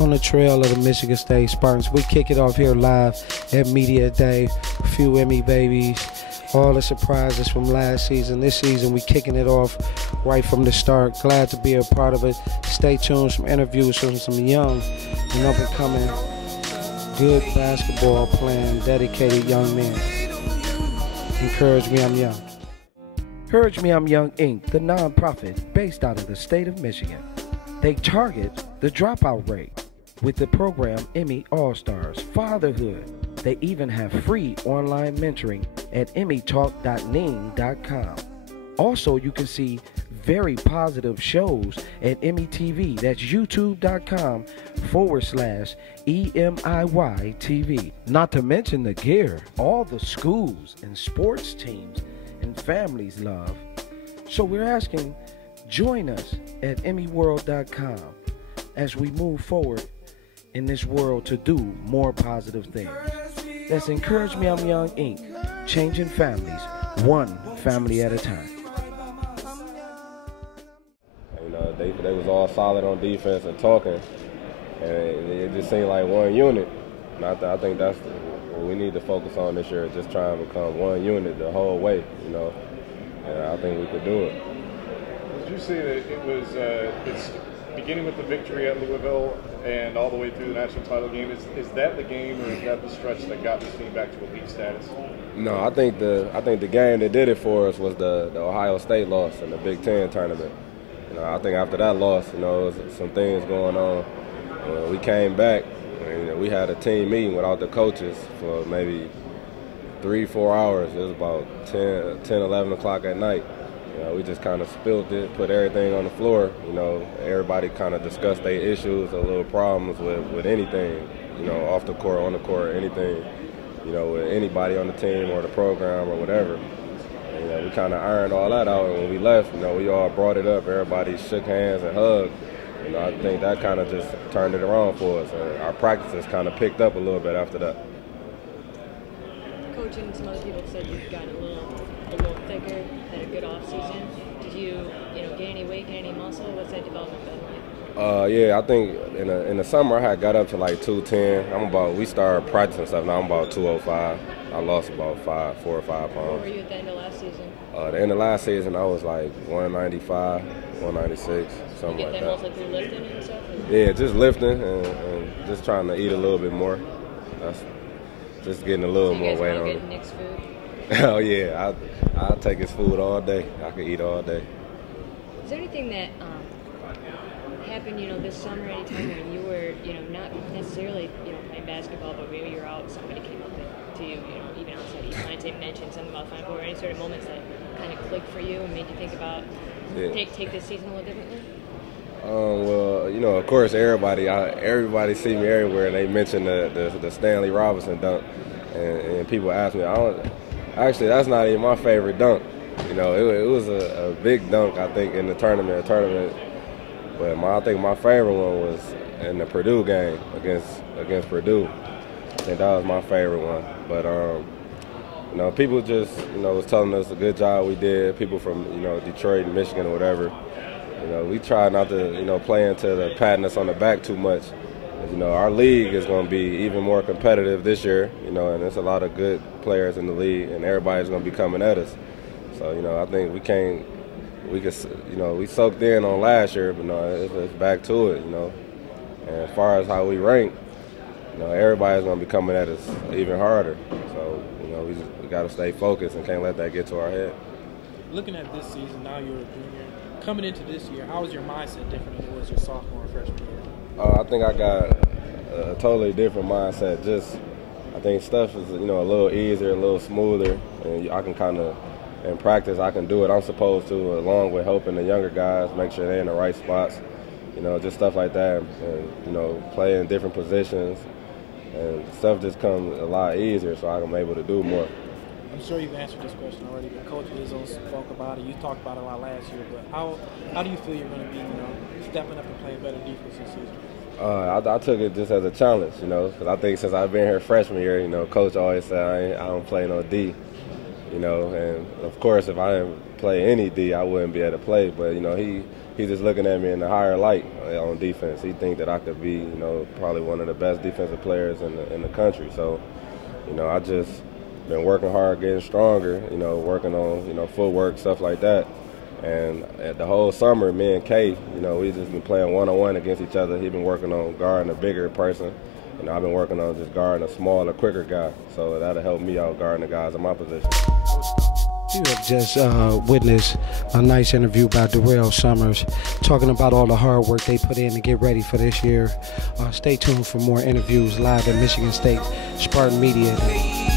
on the trail of the Michigan State Spartans. We kick it off here live at Media Day. A few Emiy babies, all the surprises from last season. This season we kicking it off right from the start. Glad to be a part of it. Stay tuned, some interviews from some young and up and coming good basketball playing, dedicated young men. Encourage Me, I'm Young. Encourage Me, I'm Young, Inc., the nonprofit based out of the state of Michigan. They target the dropout rate with the program Emiy All-Stars, Fatherhood. They even have free online mentoring at emytalk.ning.com. Also, you can see very positive shows at Emiy TV. That's youtube.com/EMIY TV. Not to mention the gear all the schools and sports teams and families love. So we're asking, join us at emyworld.com as we move forward in this world to do more positive things. That's Encourage Me, I'm Young, Inc., changing families, one family at a time. You know, they was all solid on defense and talking, and it just seemed like one unit. And I think that's what we need to focus on this year, just try and become one unit the whole way, you know, and I think we could do it. Did you see that it was it's beginning with the victory at Louisville and all the way through the national title game? Is that the game, or is that the stretch that got this team back to elite status? No, I think the game that did it for us was the Ohio State loss in the Big Ten tournament. You know, I think after that loss, you know, there was some things going on. We came back, and, you know, we had a team meeting without the coaches for maybe 3-4 hours. It was about 10, 11 o'clock at night. You know, we just kind of spilled it, put everything on the floor. You know, everybody kind of discussed their issues or little problems with anything, you know, off the court, on the court, anything, you know, with anybody on the team or the program or whatever. And, you know, we kind of ironed all that out, and when we left, you know, we all brought it up. Everybody shook hands and hugged. You know, I think that kind of just turned it around for us. And our practices kind of picked up a little bit after that. Coach and some other people said you've gotten a little thicker, had a good off season. Did you gain any weight, gain any muscle? What's that development been like? Yeah, I think in the summer I had got up to like 210. We started practicing stuff. Now I'm about 205. I lost about 4 or 5 pounds. Where were you at the end of last season? The end of last season I was like 195, 196, something like that. You get that mostly through lifting and stuff? Yeah, just lifting and just trying to eat a little bit more. That's just getting a little more weight on it. You guys want to get Nick's food? Oh yeah, I'll take his food all day. I could eat all day. Is there anything that happened, this summer, anytime when you were, not necessarily, playing basketball, but maybe you're out, somebody came up to you, even outside East Line, say, mentioned something about Final Four, any sort of moments that kind of clicked for you and made you think about take this season a little differently? Well, of course, everybody see me everywhere, and they mention the Stanley Robinson dunk, and people ask me, actually, that's not even my favorite dunk. It was a big dunk, I think, in the tournament. But I think my favorite one was in the Purdue game against Purdue. I think that was my favorite one. But people just was telling us a good job we did. People from Detroit and Michigan or whatever. We try not to play into the patting us on the back too much. Our league is going to be even more competitive this year, and there's a lot of good players in the league, and everybody's going to be coming at us. So, I think we soaked in on last year, but it's back to it, And as far as how we rank, everybody's going to be coming at us even harder. So, we got to stay focused and can't let that get to our head. Looking at this season, now you're a junior. Coming into this year, how is your mindset different than it was your sophomore and freshman year? I think I got a totally different mindset. I think stuff is, a little easier, a little smoother, and I can kind of, in practice, I can do what I'm supposed to, along with helping the younger guys make sure they're in the right spots, just stuff like that, and, play in different positions, and stuff just comes a lot easier, so I'm able to do more. I'm sure you've answered this question already, but Coach Izzo spoke about it. You talked about it a lot last year, but how do you feel you're going to be, stepping up and playing better defense this season? I took it just as a challenge, because I think since I've been here freshman year, Coach always said I don't play no D. you know, and of course, if I didn't play any D, I wouldn't be able to play. But you know, he's just looking at me in a higher light on defense. He thinks that I could be, you know, probably one of the best defensive players in the country. So, you know, I just been working hard, getting stronger. You know, working on, you know, footwork, stuff like that. And the whole summer, me and Kay, you know, we just been playing one-on-one against each other. He's been working on guarding a bigger person. You know, I've been working on just guarding a smaller, quicker guy. So that'll help me out guarding the guys in my position. You have just witnessed a nice interview by Darrell Summers talking about all the hard work they put in to get ready for this year. Stay tuned for more interviews live at Michigan State Spartan Media Day.